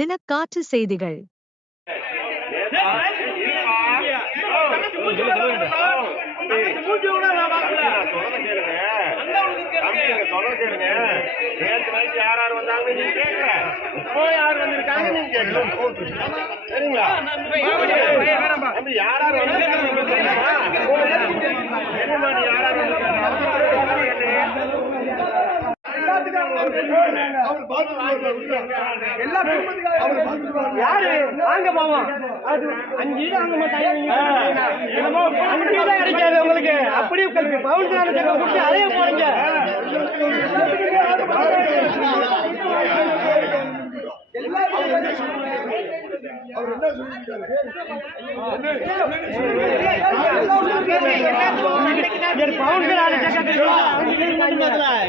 தினக்காற்று செய்திகள். சரிங்களா நைட்டு யாரு வாங்க போவோம் அது அஞ்சு வாங்க மாட்டாங்க கிடைக்காது உங்களுக்கு அப்படியே பவுன் கொடுத்து அதையே போறீங்க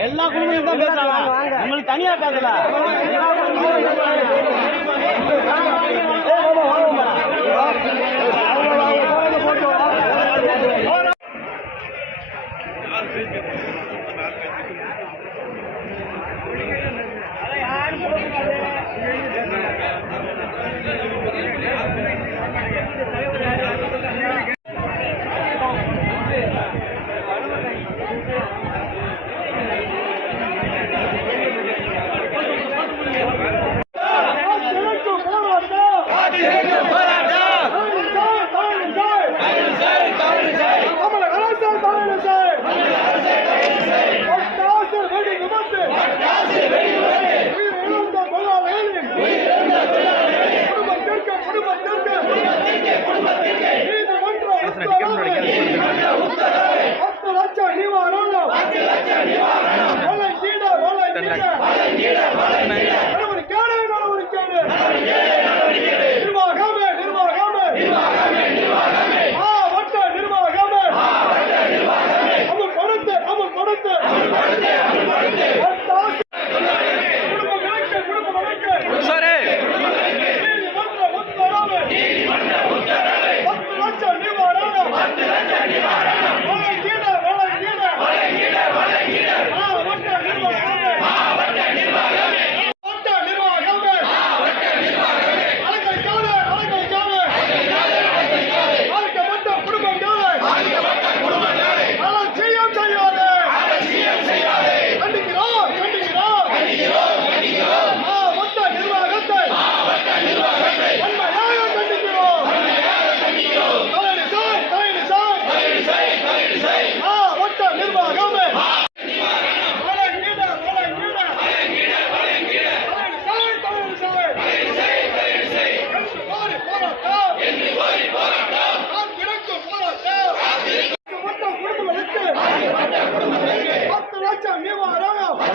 எல்லா குடும்பங்களும் தான் பேசுறாங்க தனியா பேசல நிவாரணம்